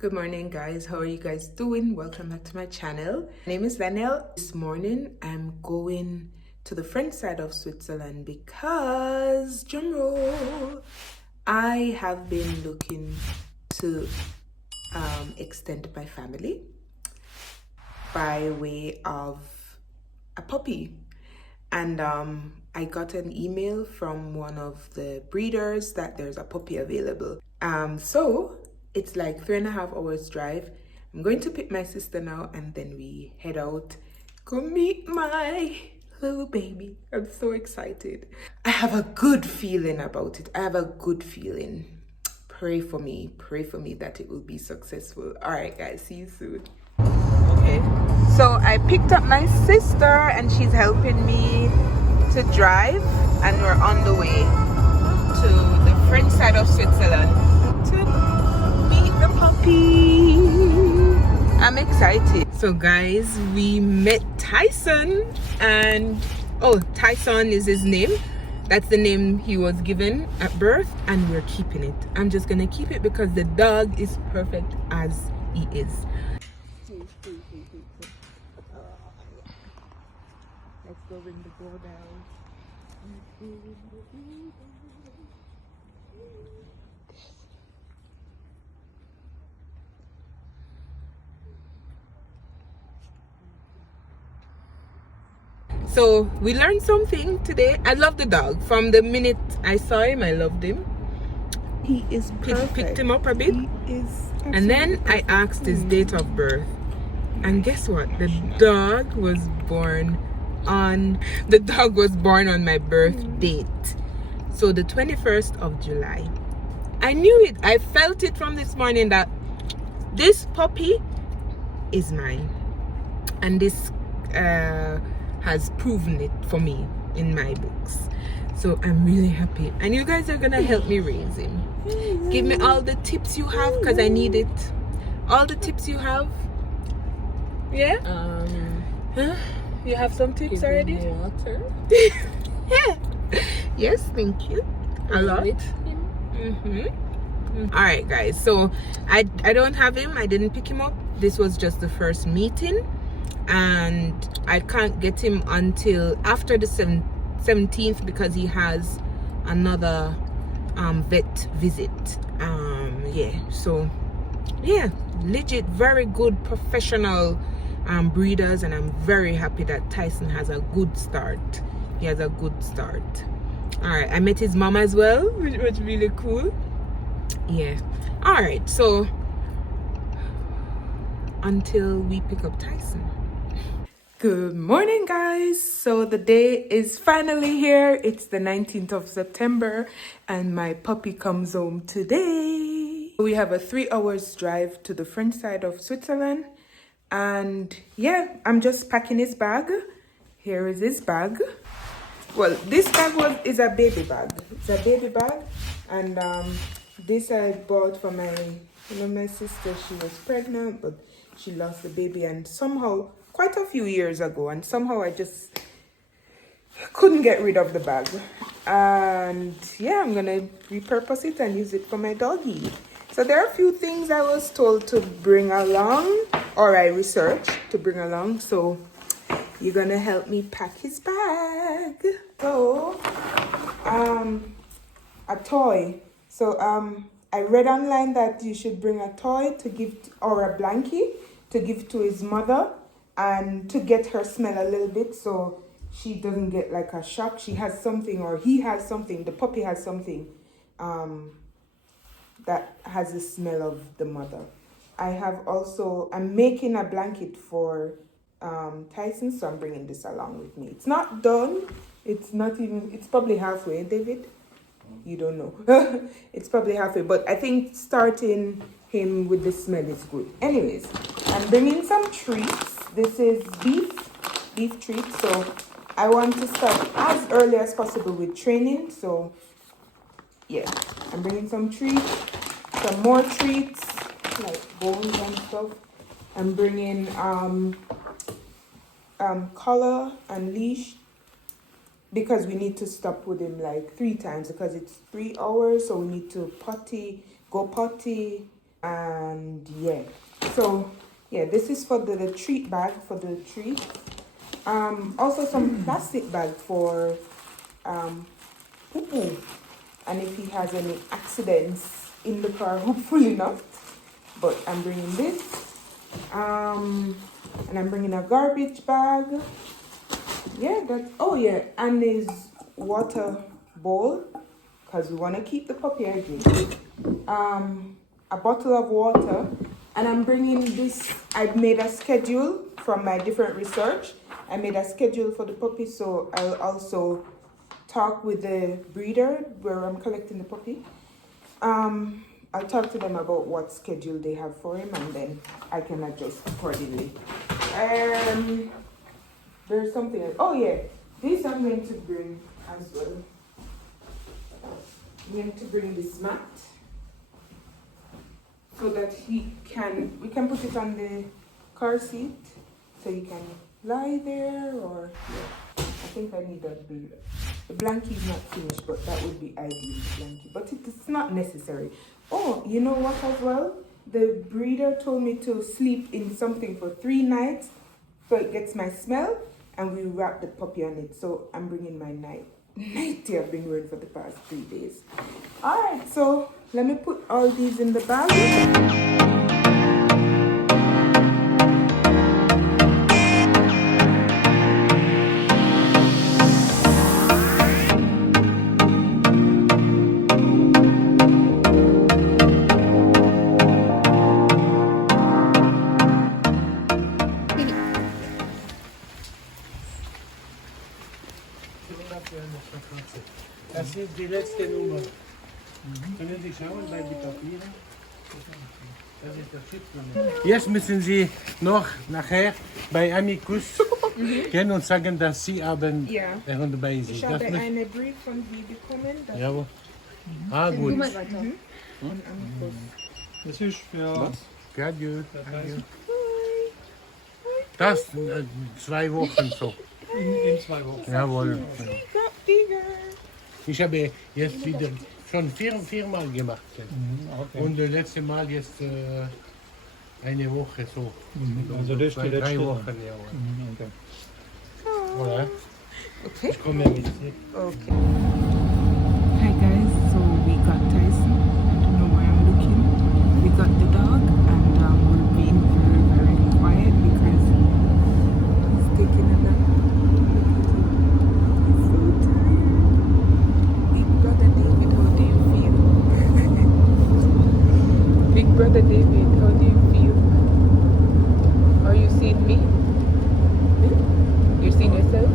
Good morning, guys. How are you guys doing? Welcome back to my channel. My name is Danelle. This morning I'm going to the French side of Switzerland because, drumroll, I have been looking to extend my family by way of a puppy. And I got an email from one of the breeders that there's a puppy available. So it's like 3.5 hours drive. I'm going to pick my sister now and then we head out, go meet my little baby. I'm so excited. I have a good feeling about it. I have a good feeling. Pray for me that it will be successful. All right, guys, see you soon. Okay, so I picked up my sister and she's helping me to drive, and we're on the way to the French side of Switzerland to meet the puppy. I'm excited. So guys, we met Tyson, and Tyson is his name. That's the name he was given at birth, and we're keeping it. I'm just gonna keep it because the dog is perfect as he is. Let's go ring the doorbell. So we learned something today. I love the dog. From the minute I saw him, I loved him. He is perfect. Picked him up a bit. He is. And then I asked his date of birth. And guess what? The dog was born on my birth date. So the 21st of July. I knew it. I felt it from this morning that this puppy is mine. And this has proven it for me in my books. So I'm really happy. And you guys are gonna help me raise him. Give me all the tips you have because I need it. All the tips you have. Yeah? Huh? You have some tips already? Water. Yeah. Yes, thank you. A lot. Alright guys, so I don't have him. I didn't pick him up. This was just the first meeting, and I can't get him until after the 17th because he has another vet visit. Legit, very good professional breeders, and I'm very happy that Tyson has a good start. He has a good start. All right, I met his mom as well, which was really cool. Yeah. All right, so until we pick up Tyson. Good morning, guys. So the day is finally here. It's the 19th of September and my puppy comes home today. We have a 3 hours drive to the French side of Switzerland. And yeah, I'm just packing his bag. Here is his bag. Well, this bag is a baby bag. It's a baby bag. And this I bought for my sister. She was pregnant, but she lost the baby, and somehow quite a few years ago, and somehow I just couldn't get rid of the bag. And yeah, I'm gonna repurpose it and use it for my doggy. So there are a few things I was told to bring along, or I researched to bring along. So you're gonna help me pack his bag. So a toy. So I read online that you should bring a toy to give, or a blankie to give to his mother, and to get her smell a little bit so she doesn't get like a shock. She has something, or he has something, the puppy has something that has the smell of the mother. I'm making a blanket for Tyson, so I'm bringing this along with me. It's not done. It's probably halfway, David. You don't know. It's probably halfway, but I think starting him with the smell is good. Anyways, I'm bringing some treats. This is beef treats. So I want to start as early as possible with training. So yeah, I'm bringing some treats, some more treats like bones and stuff. I'm bringing collar and leash, because we need to stop with him like 3 times because it's 3 hours. So we need to go potty, And yeah, so yeah, this is for the treat bag for the treat. Also some plastic bag for poo poo, and if he has any accidents in the car, hopefully not. But I'm bringing this, and I'm bringing a garbage bag. Yeah, that's, oh yeah, and his water bowl, because we want to keep the puppy hydrated. A bottle of water, and I'm bringing this. I've made a schedule from my different research. I made a schedule for the puppy, so I'll also talk with the breeder where I'm collecting the puppy. I'll talk to them about what schedule they have for him, and then I can adjust accordingly. There's something else. Oh yeah, this I'm going to bring as well. I'm going to bring this mat so that we can put it on the car seat so you can lie there, or yeah. I think I need that big. The blankie is not finished, but that would be ideal, the blankie. But it's not necessary. Oh, you know what as well? The breeder told me to sleep in something for 3 nights so it gets my smell, and we wrap the puppy on it. So I'm bringing my nightie I've been wearing for the past 3 days. All right, so let me put all these in the bag. Das ist die letzte Nummer. Können Sie schauen bei den Papieren? Das ist der Chipnummer. Jetzt müssen Sie noch nachher bei Amicus gehen und sagen, dass Sie haben der Hund dabei ist. Ich habe eine Brief von Sie bekommen. Jawohl. Ah, gut. Das ist für... Adieu. Das 2 Wochen so. In 2 Wochen. Jawohl. Ich habe jetzt wieder schon viermal gemacht. Okay. Und das letzte Mal jetzt eine Woche so. Also das ist die letzte 3 Woche. Wochen, ja. Okay. Voilà. Okay. Ich komme mit. Okay. Hi guys, so we got Tyson. I don't know where I'm looking. We got the dog, and we're being very, very quiet because he's taking a nap. He's so tired. Big brother David, how do you feel? Big brother David, how do you feel? Are you seeing me? You're seeing yourself?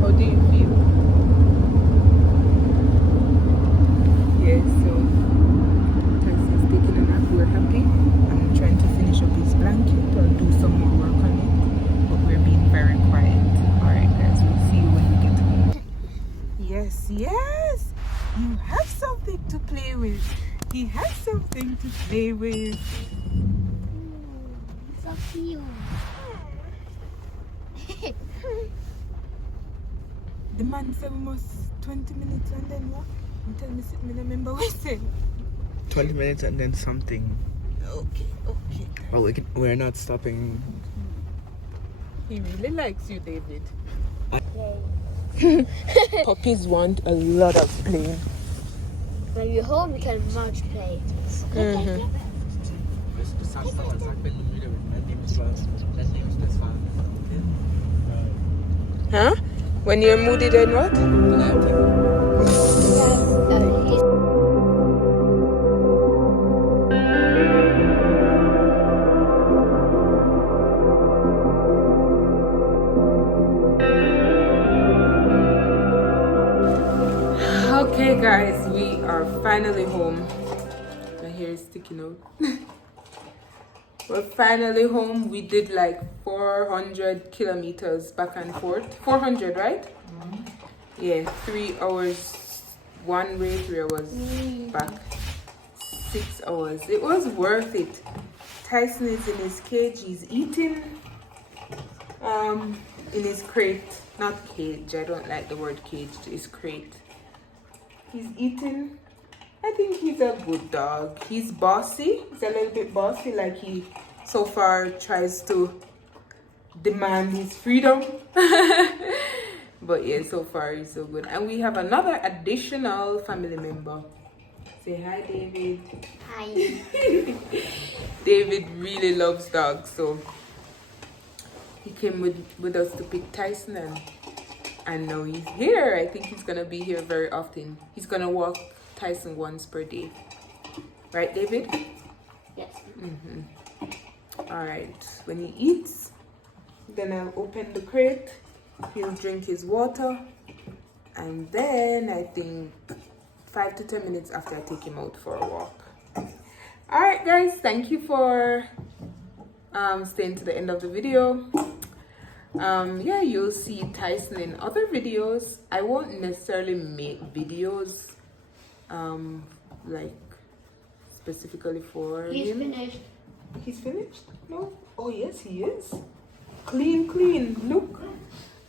How do you feel? Yeah, so Tyson's taking a nap. We're happy. I'm trying to finish up his blanket or do some more work on it, but we're being very quiet. Alright guys, we'll see you when we get home. Yes, yes! You have something to play with. He has something to play with. So cute. The man said we must 20 minutes and then what? You tell me, sit me, remember what he said. 20 minutes and then something. Okay, okay. Well, we're not stopping. He really likes you, David. Okay. Puppies want a lot of playing. When you're home, you can much play. Huh? When you're moody, then what? Okay, guys, we are finally home. My hair is sticking out. We're finally home. We did like 400 kilometers back and forth. 400, right? Yeah, 3 hours one way, 3 hours back. 6 hours. It was worth it. Tyson is in his cage. He's eating in his crate. Not cage. I don't like the word cage. His crate. He's eating. I think he's a good dog. He's bossy. He's a little bit bossy, like he so far tries to demand his freedom. But yeah, so far he's so good. And we have another additional family member. Say hi, David. Hi. David really loves dogs, so he came with us to pick Tyson, and now he's here. I think he's gonna be here very often. He's gonna walk Tyson once per day. Right, David? Yes. All right. When he eats, then I'll open the crate. He'll drink his water, and then I think 5 to 10 minutes after I take him out for a walk. All right, guys. Thank you for staying to the end of the video. Yeah, you'll see Tyson in other videos. I won't necessarily make videos like specifically for He's him. finished. He's finished? No? Oh yes, he is. Clean, clean. Look.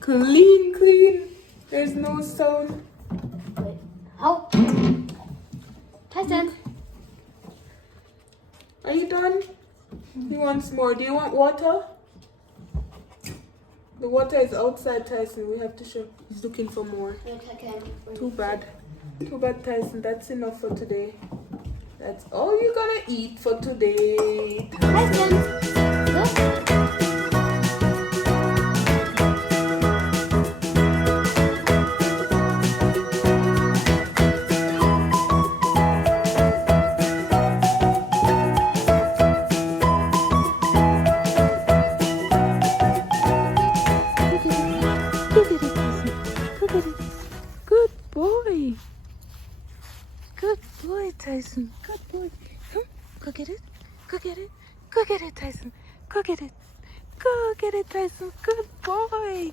Clean, clean. There's no sound. Wait. Oh. Tyson. Are you done? He wants more. Do you want water? The water is outside, Tyson. We have to show. He's looking for more. Too bad. Too bad, Tyson. That's enough for today. That's all you're gonna eat for today. Tyson. Look. Good boy. Good boy, Tyson. Good boy. Come, go get it. Go get it. Go get it, Tyson. Go get it. Go get it, Tyson. Good boy.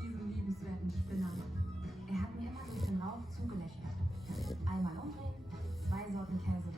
Diesen liebenswerten Spinner. Er hat mir immer durch den Rauch zugelächelt. Einmal umdrehen, 2 Sorten Käse